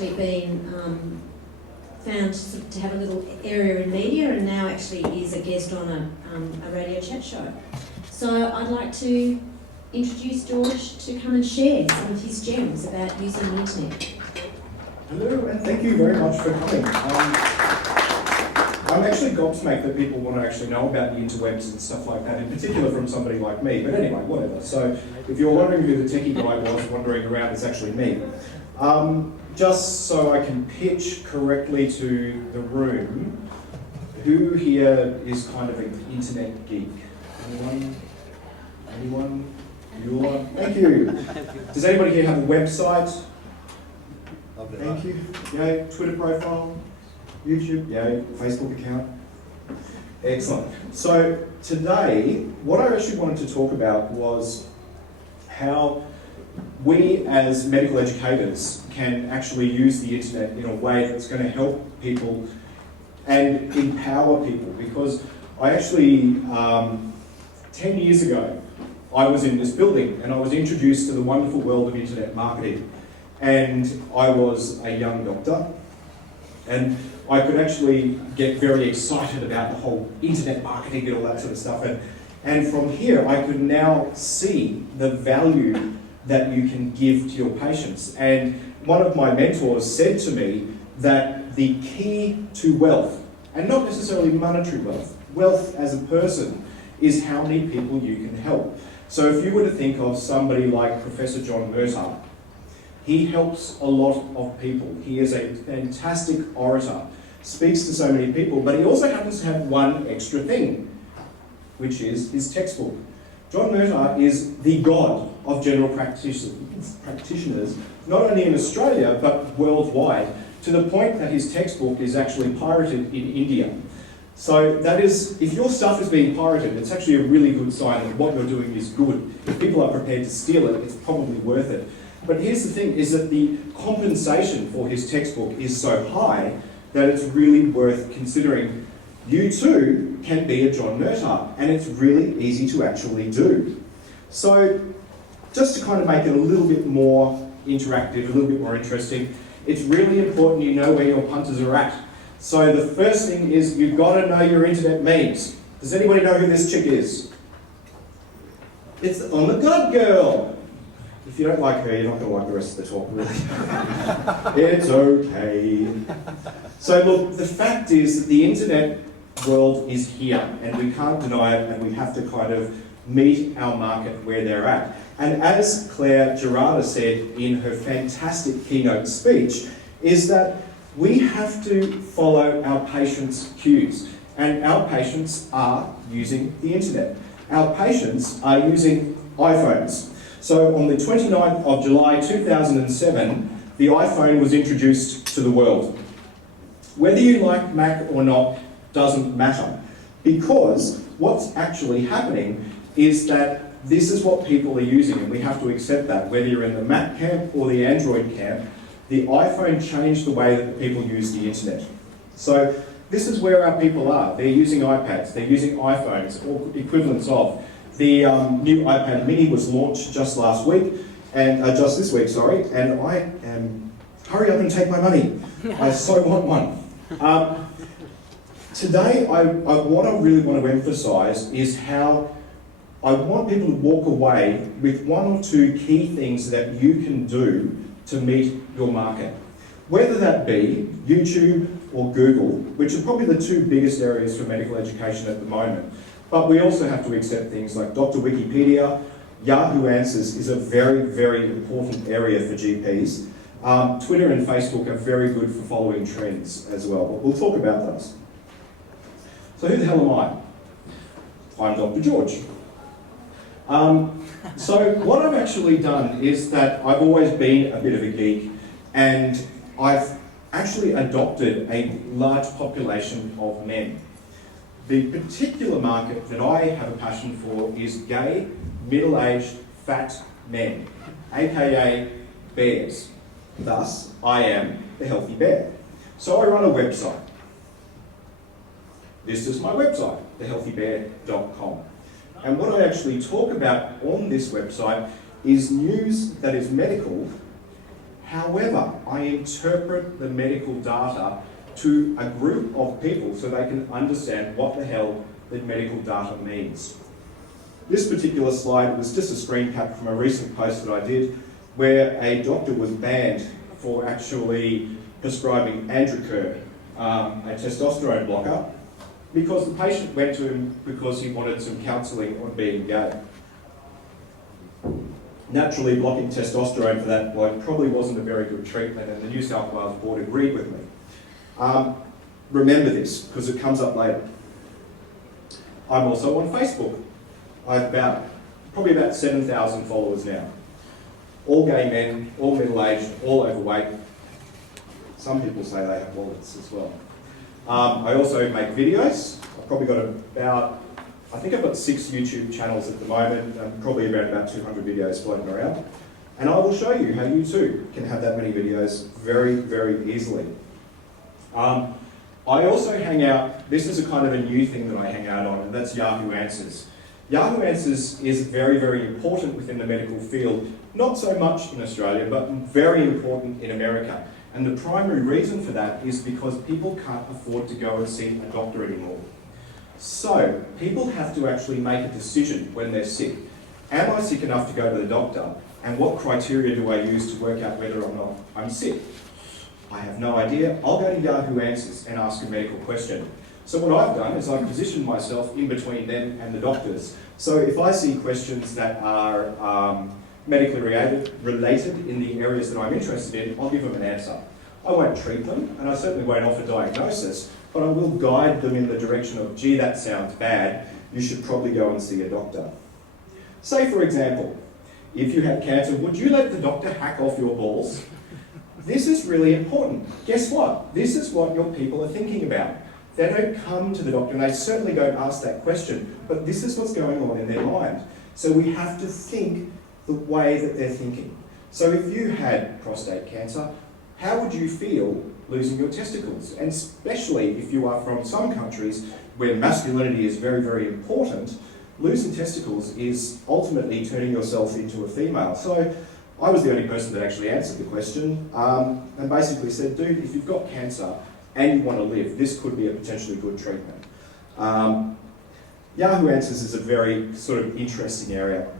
actually been found to have a little area in media and now actually is a guest on a radio chat show. So I'd like to introduce George to come and share some of his gems about using the internet. Hello, and thank you very much for coming. I'm actually gobsmacked that people want to actually know about the interwebs and stuff like that, in particular from somebody like me, but anyway, whatever. So if you're wondering who the techie guy was wandering around, it's actually me. Just so I can pitch correctly to the room, who here is kind of an internet geek? Anyone? Anyone? You are? Thank you. Does anybody here have a website? Thank you. Yay. Twitter profile? YouTube? Yay. Facebook account? Excellent. So today, what I actually wanted to talk about was how we as medical educators can actually use the internet in a way that's going to help people and empower people. Because I actually, 10 years ago, I was in this building and I was introduced to the wonderful world of internet marketing. And I was a young doctor, and I could actually get very excited about the whole internet marketing and all that sort of stuff. And from here, I could now see the value that you can give to your patients. And one of my mentors said to me that the key to wealth, and not necessarily monetary wealth, wealth as a person, is how many people you can help. So if you were to think of somebody like Professor John Murtagh, he helps a lot of people. He is a fantastic orator, speaks to so many people, but he also happens to have one extra thing, which is his textbook. John Murtagh is the god of general practitioners, not only in Australia, but worldwide, to the point that his textbook is actually pirated in India. So that is, if your stuff is being pirated, it's actually a really good sign that what you're doing is good. If people are prepared to steal it, it's probably worth it. But here's the thing, is that the compensation for his textbook is so high that it's really worth considering. You too can be a John Murtagh, and it's really easy to actually do. So just to kind of make it a little bit more interactive, a little bit more interesting, it's really important you know where your punters are at. So the first thing is you've got to know your internet memes. Does anybody know who this chick is? It's On the God Girl. If you don't like her, you're not going to like the rest of the talk, really. It's okay. So look, the fact is that the internet world is here, and we can't deny it, and we have to kind of meet our market where they're at. And as Claire Gerarda said in her fantastic keynote speech, is that we have to follow our patients' cues. And our patients are using the internet. Our patients are using iPhones. So on the 29th of July 2007, the iPhone was introduced to the world. Whether you like Mac or not doesn't matter, because what's actually happening is that this is what people are using, and we have to accept that. Whether you're in the Mac camp or the Android camp, the iPhone changed the way that people use the internet. So this is where our people are. They're using iPads, they're using iPhones, or equivalents of. The new iPad mini was launched just last week, and just this week, sorry, and I am, hurry up and take my money. I so want one. Today, what I really want to emphasise is how I want people to walk away with one or two key things that you can do to meet your market. Whether that be YouTube or Google, which are probably the two biggest areas for medical education at the moment. But we also have to accept things like Dr. Wikipedia. Yahoo Answers is a very, very important area for GPs. Twitter and Facebook are very good for following trends as well, but we'll talk about those. So who the hell am I? I'm Dr. George. So what I've actually done is that I've always been a bit of a geek, and I've actually adopted a large population of men. The particular market that I have a passion for is gay, middle-aged, fat men, aka bears. Thus, I am the healthy bear. So I run a website. This is my website, thehealthybear.com. And what I actually talk about on this website is news that is medical, However, I interpret the medical data to a group of people so they can understand what the hell the medical data means. This particular slide was just a screen cap from a recent post that I did where a doctor was banned for actually prescribing Androcur, a testosterone blocker, because the patient went to him because he wanted some counselling on being gay. Naturally, blocking testosterone for that bloke probably wasn't a very good treatment, and the New South Wales Board agreed with me. Remember this, because it comes up later. I'm also on Facebook. I've probably about 7,000 followers now. All gay men, all middle-aged, all overweight. Some people say they have wallets as well. I also make videos. I've probably got I think I've got 6 YouTube channels at the moment, and probably around about 200 videos floating around. And I will show you how you too can have that many videos very, very easily. I also hang out, this is a kind of a new thing that I hang out on, and that's Yahoo Answers. Yahoo Answers is very, very important within the medical field, not so much in Australia, but very important in America. And the primary reason for that is because people can't afford to go and see a doctor anymore. So, people have to actually make a decision when they're sick. Am I sick enough to go to the doctor? And what criteria do I use to work out whether or not I'm sick? I have no idea. I'll go to Yahoo Answers and ask a medical question. So what I've done is I've positioned myself in between them and the doctors. So if I see questions that are medically related in the areas that I'm interested in, I'll give them an answer. I won't treat them, and I certainly won't offer diagnosis, but I will guide them in the direction of, gee, that sounds bad, you should probably go and see a doctor. Say, for example, if you had cancer, would you let the doctor hack off your balls? This is really important. Guess what? This is what your people are thinking about. They don't come to the doctor, and they certainly don't ask that question, but this is what's going on in their mind. So we have to think the way that they're thinking. So if you had prostate cancer, how would you feel losing your testicles? And especially if you are from some countries where masculinity is very, very important, losing testicles is ultimately turning yourself into a female. So I was the only person that actually answered the question and basically said, dude, if you've got cancer and you want to live, this could be a potentially good treatment. Yahoo Answers is a very sort of interesting area.